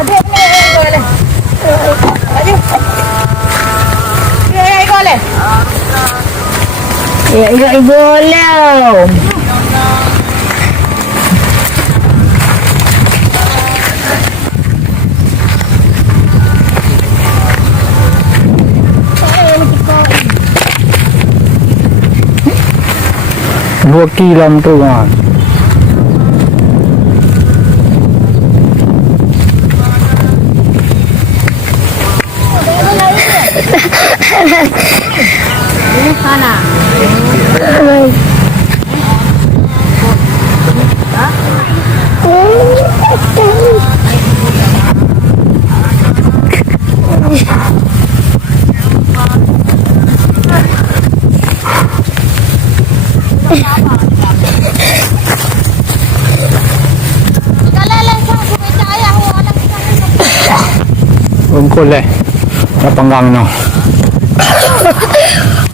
Ada ni boleh. Ayo. Ya boleh. Ya boleh. Dua kilam tu kan. Ini sana. Ungkol napanggang no.